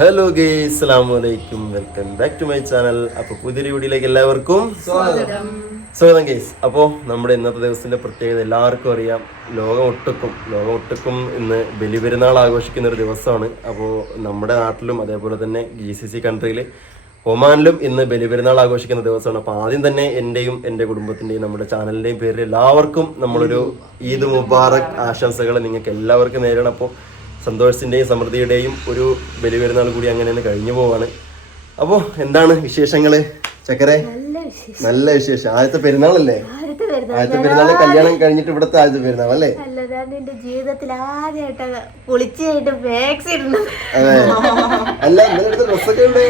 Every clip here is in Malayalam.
ഹലോ ഗൈസ്, അസ്സലാമു അലൈക്കും, welcome back to my channel. അപ്പോൾ പുതിയൊരു വീഡിയോയിലേക്ക് എല്ലാവർക്കും സ്വാഗതം ഗൈസ്. അപ്പോൾ നമ്മുടെ ഇന്നത്തെ ദിവസത്തിന്റെ പ്രത്യേകത എല്ലാവർക്കും അറിയാം. ലോകം ഒട്ടുക്കും ഇന്ന് ബലിപെരുന്നാൾ ആഘോഷിക്കുന്ന ഒരു ദിവസമാണ്. അപ്പോൾ നമ്മുടെ നാട്ടിലും അതേപോലെ തന്നെ GCC കൺട്രിയിൽ ഒമാനിലും ഇന്ന് ബലിപെരുന്നാൾ ആഘോഷിക്കുന്ന ദിവസമാണ്. അപ്പോൾ ആദ്യം തന്നെ എൻ്റെയും എൻ്റെ കുടുംബത്തിൻ്റെയും നമ്മുടെ ചാനലിൻ്റെയും പേരിൽ എല്ലാവർക്കും നമ്മളൊരു ഈദ് മുബാറക് ആശംസകൾ നിങ്ങൾക്ക് എല്ലാവർക്കും നേരിടണം. അപ്പോൾ സന്തോഷത്തിൻ്റെയും സമൃദ്ധിയുടെയും ഒരു ബലിപെരുന്നാൾ കൂടി അങ്ങനെ കഴിഞ്ഞു പോവാണ്. അപ്പോൾ എന്താണ് വിശേഷങ്ങൾ ചക്കരെ? നല്ല വിശേഷം. ആദ്യത്തെ പെരുന്നാളല്ലേ? ആദ്യത്തെ പെരുന്നാൾ കല്യാണം കഴിഞ്ഞിട്ട് ഇവിടുത്തെ ആദ്യത്തെ പെരുന്നാൾ അല്ലേ? ജീവിതത്തിൽ ആദ്യമായിട്ട് കുളിച്ചായിട്ട് ബാഗ്സ് ഇടുന്നത്. അതെ. അല്ല, ഇന്നലെ എടുത്ത ഡ്രസ്സൊക്കെ ഉണ്ട്.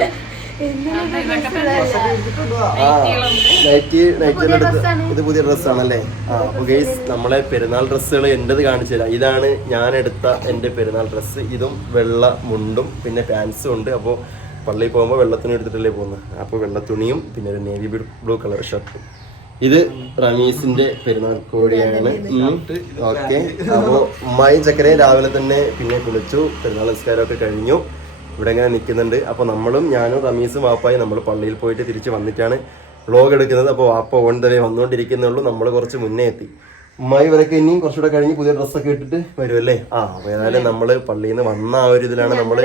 ഇത് പുതിയ ഡ്രസ്സാണല്ലേ? അപ്പൊ ഗൈസ്, നമ്മളെ പെരുന്നാൾ ഡ്രസ്സുകൾ എന്റേത് കാണിച്ചു തരാം. ഇതാണ് ഞാൻ എടുത്ത എന്റെ പെരുന്നാൾ ഡ്രസ്സ്. ഇതും വെള്ള മുണ്ടും പിന്നെ പാൻസും ഉണ്ട്. അപ്പോൾ പള്ളിയിൽ പോകുമ്പോൾ വെള്ളത്തുണി എടുത്തിട്ടല്ലേ പോകുന്നത്. അപ്പോൾ വെള്ളത്തുണിയും പിന്നെ ഒരു നേവി ബ്ലൂ കളർ ഷർട്ടും. ഇത് റമീസിന്റെ പെരുന്നാൾ കോടിയാണ്. ഓക്കെ. അപ്പോൾ ഉമ്മായും ചക്കരയും രാവിലെ തന്നെ പിന്നെ കുളിച്ചു, പെരുന്നാൾ നിസ്കാരമൊക്കെ കഴിഞ്ഞു, ഇവിടെ ഇങ്ങനെ നിൽക്കുന്നുണ്ട്. അപ്പോൾ ഞാനും റമീസും വാപ്പായും നമ്മൾ പള്ളിയിൽ പോയിട്ട് തിരിച്ച് വന്നിട്ടാണ് വ്ളോഗ് എടുക്കുന്നത്. അപ്പോൾ വാപ്പ ഓൺ ദ വേ വന്നുകൊണ്ടിരിക്കുന്നുള്ളൂ. നമ്മൾ കുറച്ച് മുന്നേ എത്തി. ഉമ്മായി ഇവരൊക്കെ ഇനിയും കുറച്ചുകൂടെ കഴിഞ്ഞ് പുതിയ ഡ്രസ്സൊക്കെ ഇട്ടിട്ട് വരുമല്ലേ? അപ്പോൾ ഏതായാലും നമ്മൾ പള്ളിയിൽ നിന്ന് വന്ന ആ ഒരു ഇതിലാണ് നമ്മൾ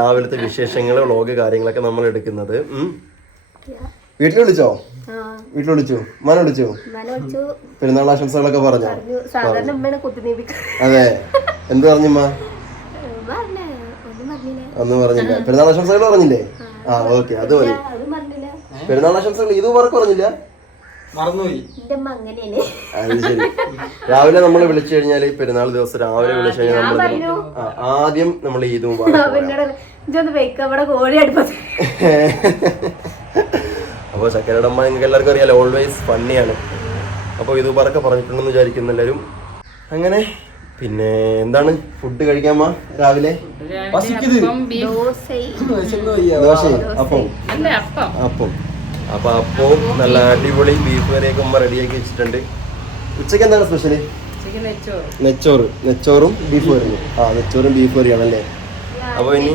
രാവിലത്തെ വിശേഷങ്ങൾ, വ്ളോഗ് കാര്യങ്ങളൊക്കെ നമ്മൾ എടുക്കുന്നത്. വീട്ടിൽ വിളിച്ചോ? മന വിളിച്ചോ? പെരുന്നാൾ ആശംസകളൊക്കെ പറഞ്ഞോ? അതെ. എന്ത് പറഞ്ഞുമ്മ? ഒന്നും പറഞ്ഞില്ല. പെരുന്നാൾ ആശംസകൾ പറഞ്ഞില്ലേ? ഓക്കെ, അത് മതി. പെരുന്നാൾ ആശംസകൾ ഇത് പറഞ്ഞില്ല, മറന്നുപോയി. അത് ശരി. രാവിലെ നമ്മൾ വിളിച്ചു കഴിഞ്ഞാൽ പെരുന്നാൾ ദിവസം രാവിലെ വിളിച്ചു കഴിഞ്ഞാൽ നമ്മൾ ആദ്യം നമ്മൾ ഈദ് മുബാറക്. അപ്പോൾ ചക്കരയുടെ അമ്മ നിങ്ങൾക്ക് എല്ലാവർക്കും അറിയാലോ, ഓൾവേസ് ഫണ്ണിയാണ്. അപ്പോൾ ഈദ് മുബാറക് പറഞ്ഞിട്ടുണ്ടെന്ന് വിചാരിക്കുന്നു എല്ലാവരും. അങ്ങനെ പിന്നെ എന്താണ് ഫുഡ് കഴിക്കാമ രാവിലെ? അപ്പം അപ്പവും നല്ല അടിപൊളി ബീഫ് കറിയൊക്കെ ഉമ്മ റെഡിയാക്കി വെച്ചിട്ടുണ്ട്. ഉച്ചക്ക് എന്താണ് സ്പെഷ്യല്? നെച്ചോറും ബീഫ് കറിയും. നെച്ചോറും ബീഫ് കറിയാണല്ലേ? അപ്പൊ ഇനി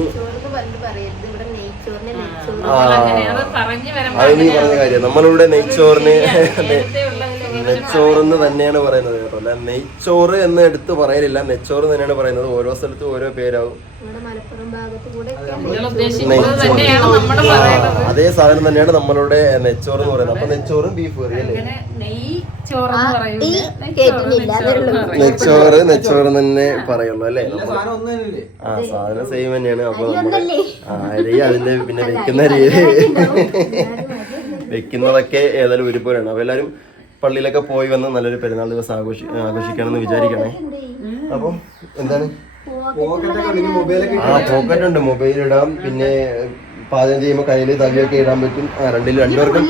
അത് നീ പറഞ്ഞ കാര്യം. നമ്മളിവിടെ നെച്ചോറെന്ന് തന്നെയാണ് പറയുന്നത് കേട്ടോ. അല്ല നെയ്ച്ചോറ് എന്ന് എടുത്ത് പറയലില്ല, നെച്ചോറ് തന്നെയാണ് പറയുന്നത്. ഓരോ സ്ഥലത്തും ഓരോ പേരാവും. അതേ സാധനം തന്നെയാണ് നമ്മളുടെ നെച്ചോറ് എന്ന് പറയുന്നത്. അപ്പൊ നെച്ചോറും ബീഫ് കറി അല്ലേ? നെച്ചോറ് തന്നെ പറയുള്ളൂ അല്ലേ? സാധനം സെയിം തന്നെയാണ്. അപ്പൊ നമ്മള് അരി അതിന്റെ പിന്നെ വെക്കുന്നതൊക്കെ ഏതായാലും ഒരുപോലെയാണ്. അപ്പൊ എല്ലാരും പള്ളിയിലൊക്കെ പോയി വന്ന് നല്ലൊരു പെരുന്നാൾ ദിവസം ആഘോഷിക്കണമെന്ന് വിചാരിക്കണേ. അപ്പൊ എന്താണ് പോക്കറ്റ് ഉണ്ട്, മൊബൈൽ ഇടാം, പിന്നെ പാചകം ചെയ്യുമ്പോൾ കയ്യില് തവിയൊക്കെ ഇടാൻ പറ്റും. രണ്ടുപേർക്കും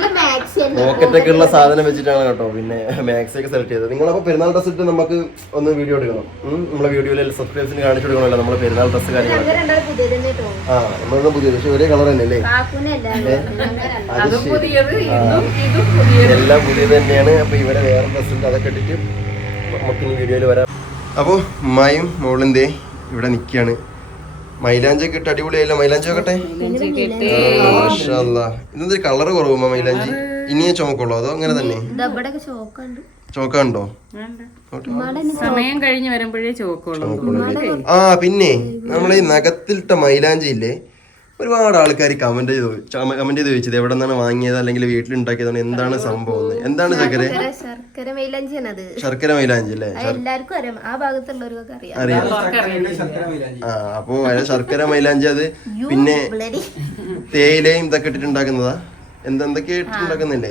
പോക്കറ്റൊക്കെ ഉള്ള സാധനം വെച്ചിട്ടാണ് കേട്ടോ. പിന്നെ മാക്സ് ഒക്കെ സെലക്ട് ചെയ്തത്. നിങ്ങളപ്പോ പെരുന്നാൾ ഡ്രസ് ഇട്ട് നമുക്ക് ഒന്ന് വീഡിയോ എടുക്കണം. നമ്മളെ വീഡിയോയിൽ സബ്സ്ക്രൈബേഴ്സിന് കാണിച്ചു കൊടുക്കണമല്ലോ നമ്മളെ പെരുന്നാൾ ഡ്രസ് കാര്യങ്ങളൊക്കെ. നമ്മളൊന്നും പുതിയത്, പക്ഷെ ഒരേ കളർ തന്നെ അല്ലേ? എല്ലാം പുതിയത് തന്നെയാണ്. അപ്പൊ ഇവിടെ വേറെ ഡ്രസ് ഉണ്ട്, അതൊക്കെ ഇട്ടിട്ട് നമുക്ക് ഇനി വീഡിയോയിൽ വരാം. അപ്പോൾ ഉമ്മായും മോളിന്തേ ഇവിടെ നിൽക്കുകയാണ്. മൈലാഞ്ചൊക്കെ ഇട്ട് അടിപൊളിയായില്ല? മൈലാഞ്ചി നോക്കട്ടെ. ഇതെന്തൊരു കളറ് കുറവുമ്പോ മൈലാഞ്ചി? ഇനിയേ ചുമക്കുള്ളൂ അതോ അങ്ങനെ തന്നെ? ചോക്കുണ്ടോ? സമയം കഴിഞ്ഞ് വരുമ്പോഴേ ചോക്കുള്ളൂ. പിന്നെ നമ്മളീ നഖത്തിലിട്ട മൈലാഞ്ചി ഇല്ലേ, ഒരുപാട് ആൾക്കാർ കമന്റ് ചെയ്ത് ചോദിച്ചത് എവിടെ നിന്നാണ് വാങ്ങിയത് അല്ലെങ്കിൽ വീട്ടിലുണ്ടാക്കിയതാണ്, എന്താണ് സംഭവം, എന്താണ് ചക്കര? ശർക്കര മൈലാഞ്ചി അല്ലേ? അറിയാം. അപ്പൊ ശർക്കര മൈലാഞ്ചി അത് പിന്നെ തേയിലയും ഇതൊക്കെ ഇട്ടിട്ടുണ്ടാക്കുന്നതാ. എന്തൊക്കെ ഇട്ടിട്ടുണ്ടാക്കുന്നില്ലേ?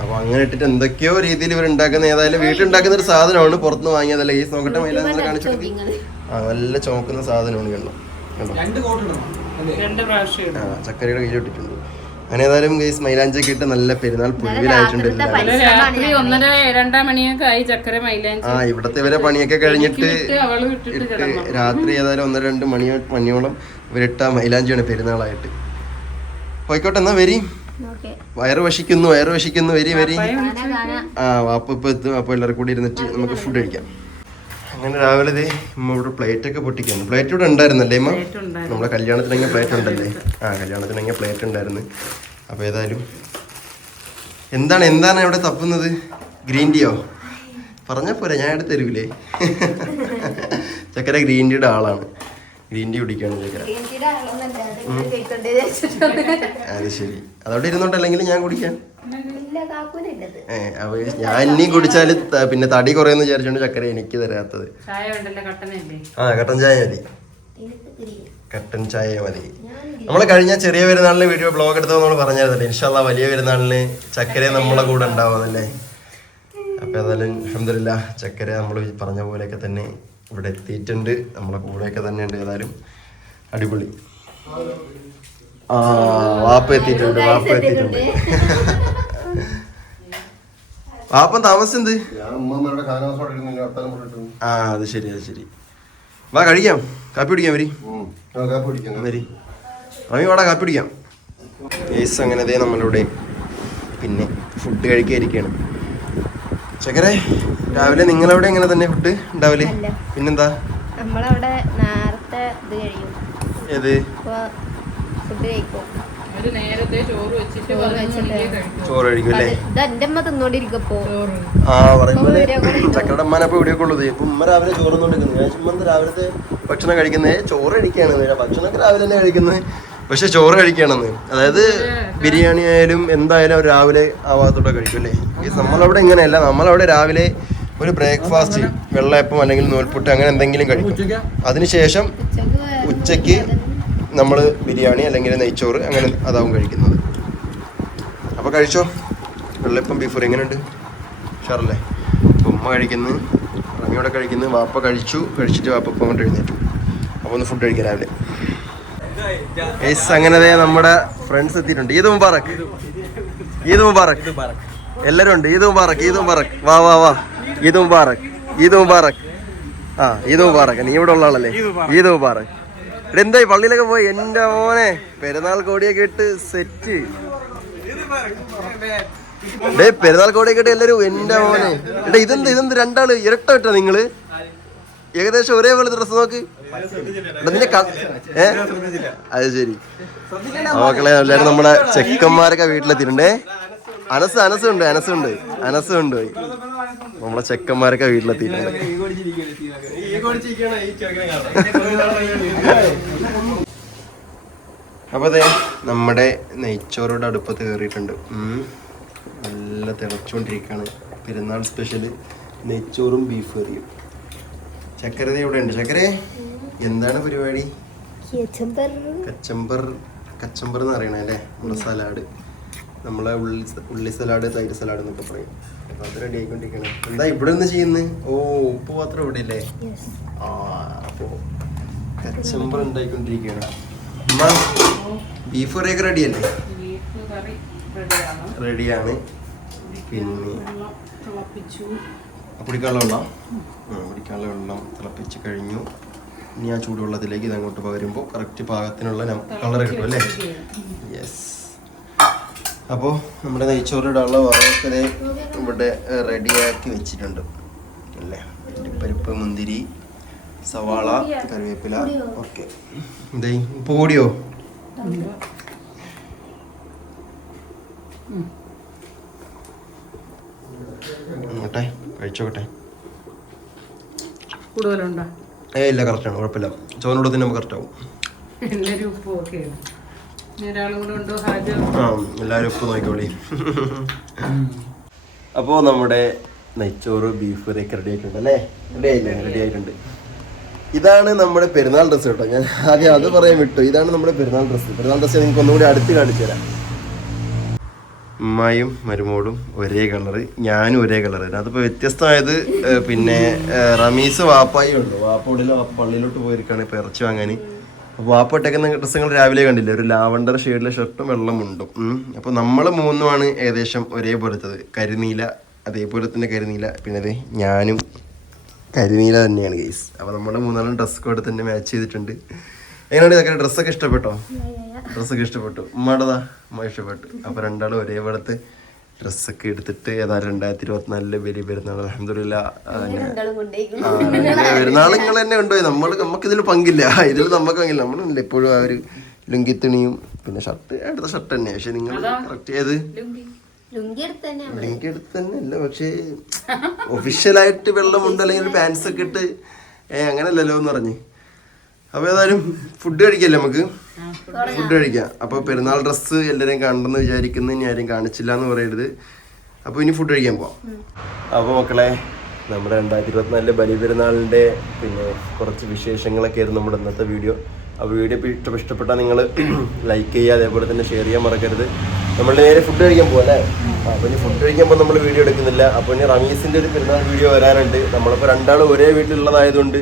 അപ്പൊ അങ്ങനെ ഇട്ടിട്ട് എന്തൊക്കെയോ രീതിയിൽ ഇവർ ഉണ്ടാക്കുന്ന, ഏതായാലും വീട്ടിലുണ്ടാക്കുന്ന ഒരു സാധനമാണ്, പുറത്തുനിന്ന് വാങ്ങിയതല്ല. ഈ നോക്കട്ടെ മൈലാഞ്ചി കാണിച്ചിട്ട് നല്ല ചോക്കുന്ന സാധനമാണ്. ചക്കരയുടെ കയ്യിലിട്ടിട്ടുണ്ട്. അങ്ങനെ ഏതായാലും ഗൈസ് മൈലാഞ്ചൊക്കെ ഇട്ട് നല്ല പെരുന്നാൾ പുഴുവിലായിട്ടുണ്ട്. ഇവിടത്തെ ഇവരെ പണിയൊക്കെ കഴിഞ്ഞിട്ട് രാത്രി ഏതായാലും 1-2 മണിയോളം ഇവരിട്ട മൈലാഞ്ചിയാണ് പെരുന്നാളായിട്ട്. പോയിക്കോട്ടെ, എന്നാ വരി. വയറ് വശിക്കുന്നു വരി ആ വാപ്പ ഇപ്പൊ എത്തും. അപ്പൊ എല്ലാവരും കൂടി ഇരുന്നിട്ട് നമുക്ക് ഫുഡ് കഴിക്കാം. അങ്ങനെ രാവിലെ ഇവിടെ പ്ലേറ്റ് ഒക്കെ പൊട്ടിക്കാണ്. പ്ലേറ്റ് ഇവിടെ ഉണ്ടായിരുന്നല്ലേ അമ്മ? നമ്മളെ കല്യാണത്തിനെങ്കിൽ പ്ലേറ്റ് ഉണ്ടല്ലേ? കല്യാണത്തിനെങ്കിൽ പ്ലേറ്റ് ഉണ്ടായിരുന്നു. അപ്പൊ ഏതായാലും എന്താണ് ഇവിടെ തപ്പുന്നത്? ഗ്രീൻ ടീയോ? പറഞ്ഞാ പോരാ, ഞാൻ എടുത്ത് തരൂലേ? ചക്കര ഗ്രീൻ ടീയുടെ ആളാണ്. ഗ്രീൻ ടീ കുടിക്കാണ് ചക്കര. അത് ശരി, അതവിടെ ഇരുന്നോട്ടല്ലെങ്കിൽ ഞാൻ കുടിക്കാം. ഞാൻ ഇനിയും കുടിച്ചാല് പിന്നെ തടി കുറയെന്ന് വിചാരിച്ചോണ്ട് ചക്കര എനിക്ക് തരാത്തത്. കട്ടൻ ചായ മതി, കട്ടൻ ചായ മതി. നമ്മള് കഴിഞ്ഞ ചെറിയ പെരുന്നാളിന് വീഡിയോ ബ്ലോഗ് എടുത്തോ നമ്മൾ പറഞ്ഞായിരുന്നല്ലേ, ഇൻഷാ അല്ലാഹ് വലിയ പെരുന്നാളിന് ചക്കര നമ്മളെ കൂടെ ഉണ്ടാവുന്നല്ലേ. അപ്പൊ ഏതായാലും അൽഹംദുലില്ലാ ചക്കര നമ്മൾ പറഞ്ഞ പോലെയൊക്കെ തന്നെ ഇവിടെ എത്തിയിട്ടുണ്ട്, നമ്മളെ കൂടെയൊക്കെ തന്നെ ഉണ്ട്. ഏതായാലും അടിപൊളി. വാപ്പ എത്തിയിട്ടുണ്ട്. വാപ്പൻ താമസം എന്ത്? അത് ശരി. വാ കഴിക്കാം, കാപ്പി കുടിക്കാം. വരി അമ്മി വാടാ, കാപ്പി കുടിക്കാം. ഏസ് അങ്ങനെ നമ്മളിവിടെ പിന്നെ ഫുഡ് കഴിക്കാതിരിക്കുകയാണ്. ചക്കരെ രാവിലെ നിങ്ങളവിടെ എങ്ങനെ തന്നെ ഫുഡ് ഉണ്ടാവില്ലേ? പിന്നെന്താ നമ്മളവിടെ നേരത്തെ ഇത് കഴിയും. ഏത് ഫുഡ് കഴിക്കും? ചോറ് കഴിക്കും അല്ലേ? ചക്കരുടെ അമ്മാനപ്പോ ഇവിടെയൊക്കെ ഉള്ളത്. ഇപ്പൊ ഉമ്മ രാവിലെ ചോറ് കൊണ്ടിരിക്കുന്നത്. ഞാൻ ചുമ്മാ രാവിലത്തെ ഭക്ഷണം കഴിക്കുന്നത് ചോറ് കഴിക്കുകയാണ്. ഭക്ഷണമൊക്കെ രാവിലെ തന്നെ കഴിക്കുന്നത്, പക്ഷെ ചോറ് കഴിക്കുകയാണെന്ന്. അതായത് ബിരിയാണി ആയാലും എന്തായാലും രാവിലെ ആ ഭാഗത്തോടെ കഴിക്കും അല്ലേ? നമ്മളവിടെ ഇങ്ങനെയല്ല. നമ്മളവിടെ രാവിലെ ഒരു ബ്രേക്ക്ഫാസ്റ്റ്, വെള്ളയപ്പം അല്ലെങ്കിൽ നൂൽപുട്ട് അങ്ങനെ എന്തെങ്കിലും കഴിക്കും. അതിനുശേഷം ഉച്ചയ്ക്ക് നമ്മൾ ബിരിയാണി അല്ലെങ്കിൽ നെയ്ച്ചോറ് അങ്ങനെ അതാവും കഴിക്കുന്നത്. അപ്പോൾ കഴിച്ചോ. വെള്ളയപ്പം ബീഫ് കറി എങ്ങനെയുണ്ട്? ഉഷാറല്ലേ? ഉമ്മ കഴിക്കുന്നു, റമിയോടെ കഴിക്കുന്നു, വാപ്പ കഴിച്ചിട്ട് വാപ്പ ഇപ്പം അങ്ങോട്ട് എഴുന്നേറ്റു. അപ്പോൾ ഒന്ന് ഫുഡ് കഴിക്കാം രാവിലെ. അങ്ങനെ നമ്മുടെ ഫ്രണ്ട്സ് എത്തിയിട്ടുണ്ട്. ഈദ് മുബാറക് എല്ലാവരും ഉണ്ട്. ഈദ് മുബാറക് വാ ഈദ് മുബാറക് ഈദ് മുബാറക്. നീ ഇവിടെ ഉള്ള ആളല്ലേ? ഈദ് മുബാറക്. എന്തായി പള്ളിയിലൊക്കെ പോയി? എന്റെ മോനെ പെരുന്നാൾ കോടിയൊക്കെ ഇട്ട് സെറ്റ്. പെരുന്നാൾ കോടിയൊക്കെ ഇട്ട് എല്ലാരും. എന്റെ മോനെ ഇതെന്ത് രണ്ടാള് ഇരട്ട ഇട്ടാ നിങ്ങള്? ഏകദേശം ഒരേപോലെ ഡ്രസ് നോക്ക്. നിന്നെ അത് ശരി. മക്കളെ എല്ലാരും നമ്മുടെ ചെക്കന്മാരൊക്കെ വീട്ടിലെത്തിയിട്ടുണ്ടേ. അനസുണ്ട് നമ്മളെ ചെക്കന്മാരൊക്കെ വീട്ടിലെത്തിയിട്ടുണ്ട്. അപ്പൊ അതെ നമ്മുടെ നെയ്ച്ചോറുടെ അടുപ്പത്ത് കയറിയിട്ടുണ്ട്. നല്ല തിളച്ചുകൊണ്ടിരിക്കുകയാണ്. പെരുന്നാൾ സ്പെഷ്യല് നെയ്ച്ചോറും ബീഫ് കറിയും. ചക്കര ഇവിടെ ഉണ്ട്. ചക്കരെ എന്താണ് പരിപാടി? കച്ചമ്പർ എന്ന് പറയണേ അല്ലേ? നമ്മുടെ സലാഡ്, നമ്മളെ ഉള്ളി സലാഡ്, തൈര് സലാഡ് എന്നൊക്കെ പറയും. അപ്പൊ അത് റെഡി ആയിക്കൊണ്ടിരിക്കണം. എന്താ ഇവിടെ നിന്ന് ചെയ്യുന്നത്? ഉപ്പ് പാത്രം ഇവിടെ ഇല്ലേ? അപ്പോ കച്ചമ്പർ ഉണ്ടായിക്കൊണ്ടിരിക്കുകയാണ്. അമ്മ ബീഫ് കറിയൊക്കെ റെഡിയല്ലേ? റെഡിയാണ്. പിന്നെ കുടിക്കാനുള്ള വെള്ളം തിളപ്പിച്ച് കഴിഞ്ഞു. ഇനി ആ ചൂടുവെള്ളത്തിലേക്ക് ഇത് അങ്ങോട്ട് പകരുമ്പോൾ കറക്റ്റ് പാകത്തിനുള്ള കളർ കിട്ടും അല്ലേ? യെസ്. അപ്പോൾ നമ്മുടെ നെയ്ച്ചോറിടാനുള്ള വറവൊക്കെ ഇവിടെ റെഡിയാക്കി വെച്ചിട്ടുണ്ട് അല്ലേ? പരിപ്പ്, മുന്തിരി, സവാള, കറിവേപ്പില. ഓക്കെ. എന്തേ ഉപ്പ് കൂടിയോ? നോട്ടെ, കഴിച്ചോട്ടെ. കൂടുതലുണ്ടോ? ഇല്ല, കറക്റ്റാണ്, കുഴപ്പമില്ല. ചോറിനോട് തന്നെ നമുക്ക് കറക്റ്റ് ആവും. എല്ലാവരും ഉപ്പ് നോക്കിക്കോളി. അപ്പോൾ നമ്മുടെ നെയ്ച്ചോറ് ബീഫ് കറിയൊക്കെ റെഡി ആയിട്ടുണ്ട് അല്ലേ? റെഡി ആയിട്ടുണ്ട്. ഇതാണ് നമ്മുടെ പെരുന്നാൾ ഡ്രസ്സ് കേട്ടോ. ഞാൻ ആദ്യം അത് പറയാൻ വിട്ടു. ഇതാണ് നമ്മുടെ പെരുന്നാൾ ഡ്രസ്സ് നിങ്ങൾക്ക് ഒന്നുകൂടി അടുത്ത് കാണിച്ചു തരാം. ഉമ്മായും മരുമോളും ഒരേ കളറ്, ഞാനും ഒരേ കളറ്. അതിപ്പോൾ വ്യത്യസ്തമായത് പിന്നെ റമീസ് വാപ്പായും ഉണ്ട്. വാപ്പ പള്ളിയിലോട്ട് പോയിരിക്കുകയാണ് ഇപ്പോൾ ഇറച്ചി വാങ്ങാൻ. അപ്പോൾ വാപ്പ ഇട്ടേക്കുന്ന ഡ്രസ്സുകൾ രാവിലെ കണ്ടില്ലേ? ഒരു ലാവണ്ടർ ഷെയ്ഡിലെ ഷർട്ടും വെള്ളമുണ്ടും. അപ്പോൾ നമ്മൾ മൂന്നുമാണ് ഏകദേശം ഒരേപോലത്തത്. കരിനീല, അതേപോലെ തന്നെ കരിനീല. പിന്നെ അതെ ഞാനും കരിനീല തന്നെയാണ് ഗൈസ്. അപ്പോൾ നമ്മുടെ മൂന്നാളും ഡ്രസ് കോഡ് തന്നെ മാച്ച് ചെയ്തിട്ടുണ്ട്. എങ്ങനെയാണ് ഇതൊക്കെ? ഡ്രസ്സൊക്കെ ഇഷ്ടപ്പെട്ടോ? ഡ്രസ്സൊക്കെ ഇഷ്ടപ്പെട്ടു. ഉമ്മയുടേതാ? ഉമ്മ ഇഷ്ടപ്പെട്ടു. അപ്പൊ രണ്ടാളും ഒരേപോലത്തെ ഡ്രസ്സൊക്കെ എടുത്തിട്ട് ഏതായാലും 2024 വലിയ പെരുന്നാൾ അൽഹംദുലില്ലാ. പെരുന്നാൾ നിങ്ങൾ തന്നെ കൊണ്ടുപോയി. നമുക്ക് ഇതിൽ പങ്കില്ല. ഇതിൽ നമുക്ക് പങ്കില്ല. നമ്മളില്ല എപ്പോഴും ആ ഒരു ലുങ്കിത്തുണിയും പിന്നെ ഷർട്ട് അടുത്ത ഷർട്ട് തന്നെ. പക്ഷെ നിങ്ങൾ കറക്റ്റ് ചെയ്ത് ലുങ്കി എടുത്ത് തന്നെ അല്ല, പക്ഷേ ഒഫീഷ്യലായിട്ട് വെള്ളമുണ്ട് അല്ലെങ്കിൽ പാൻസ് ഒക്കെ ഇട്ട് അങ്ങനെയല്ലല്ലോ എന്ന് പറഞ്ഞ്. അപ്പൊ ഏതായാലും ഫുഡ് കഴിക്കല്ലേ നമുക്ക്? ഫുഡ് കഴിക്കാം. അപ്പൊ പെരുന്നാൾ ഡ്രസ്സ് എല്ലാവരെയും കണ്ടെന്ന് വിചാരിക്കുന്നു. ഇനി ആരും കാണിച്ചില്ല എന്ന് പറയരുത്. അപ്പൊ ഇനി ഫുഡ് കഴിക്കാൻ പോവാം. അപ്പൊ മക്കളെ, നമ്മുടെ 2024 ബലി പെരുന്നാളിന്റെ പിന്നെ കുറച്ച് വിശേഷങ്ങളൊക്കെ ആയിരുന്നു നമ്മുടെ ഇന്നത്തെ വീഡിയോ. ആ വീഡിയോ ഇഷ്ടപ്പെട്ടാൽ നിങ്ങൾ ലൈക്ക് ചെയ്യുക, അതേപോലെ തന്നെ ഷെയർ ചെയ്യാൻ മറക്കരുത്. നമ്മൾ നേരെ ഫുഡ് കഴിക്കാൻ പോകാം അല്ലേ? അപ്പോൾ ഇനി ഫുഡ് കഴിക്കുമ്പോൾ നമ്മൾ വീഡിയോ എടുക്കുന്നില്ല. അപ്പോൾ ഇനി റമീസിൻ്റെ ഒരു പെരുന്നാൾ വീഡിയോ വരാനുണ്ട്. നമ്മളിപ്പോൾ രണ്ടാളും ഒരേ വീട്ടിലുള്ളതായതുകൊണ്ട്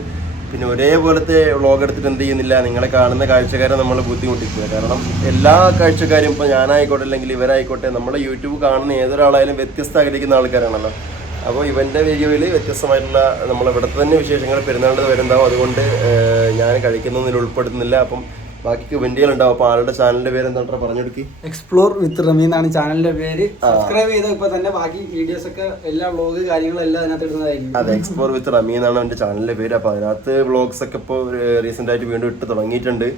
പിന്നെ ഒരേപോലത്തെ വ്ളോഗ് എടുത്തിട്ട് എന്ത് ചെയ്യുന്നില്ല, നിങ്ങളെ കാണുന്ന കാഴ്ചക്കാരെ നമ്മൾ ബുദ്ധിമുട്ടിക്കുക. കാരണം എല്ലാ കാഴ്ചക്കാരും ഇപ്പോൾ ഞാനായിക്കോട്ടെ അല്ലെങ്കിൽ ഇവരായിക്കോട്ടെ നമ്മളെ യൂട്യൂബ് കാണുന്ന ഏതൊരാളായാലും വ്യത്യസ്ത ആഗ്രഹിക്കുന്ന ആൾക്കാരാണല്ലോ. അപ്പോൾ ഇവൻ്റെ വീഡിയോയിൽ വ്യത്യസ്തമായിട്ടുള്ള നമ്മളിവിടുത്തെ തന്നെ വിശേഷങ്ങൾ പെരുന്നാളിൻ്റെ വരുന്നുണ്ടാവും. അതുകൊണ്ട് ഞാൻ കഴിക്കുന്നതിൽ ഉൾപ്പെടുത്തുന്നില്ല. അപ്പം ബാക്കി വെന്റികളുണ്ടാവും. അപ്പോൾ ആളുടെ ചാനലിൻ്റെ പേര് എന്താ പറഞ്ഞെടുക്കി? എക്സ്പ്ലോർ വിത്ത് റമി എന്നാണ് ചാനലിന്റെ പേര്. സബ്സ്ക്രൈബ് ചെയ്ത ഇപ്പൊ തന്നെ ബാക്കി വീഡിയോസ് ഒക്കെ എല്ലാ വ്ളോഗ് കാര്യങ്ങളും എല്ലാം അതിനകത്ത് ഇടുന്നതായിരിക്കും. അതെ, എക്സ്പ്ലോർ വിത്ത് റമി എന്നാണ് എൻ്റെ ചാനലിൻ്റെ പേര്. അപ്പോൾ അതിനകത്ത് വ്ളോഗ്സ് ഒക്കെ ഇപ്പോൾ റീസെൻ്റ് ആയിട്ട് വീണ്ടും ഇട്ട് തുടങ്ങിയിട്ടുണ്ട്.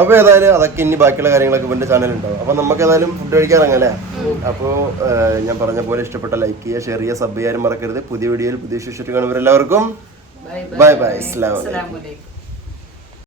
അപ്പോൾ ഏതായാലും അതൊക്കെ ഇനി ബാക്കിയുള്ള കാര്യങ്ങളൊക്കെ എൻ്റെ ചാനലുണ്ടാവും. അപ്പോൾ നമുക്ക് ഏതായാലും ഫുഡ് കഴിക്കാറങ്ങാം അല്ലേ? അപ്പോൾ ഞാൻ പറഞ്ഞ പോലെ ഇഷ്ടപ്പെട്ട ലൈക്ക് ചെയ്യുക, ഷെയർ ചെയ്യുക, സബ് ചെയ്യാനും മറക്കരുത്. പുതിയ വീഡിയോയിൽ പുതിയ വിശേഷമായിട്ട് കാണുന്നവരെല്ലാവർക്കും ബൈ ബൈ. അസ്സലാമു അലൈക്കും.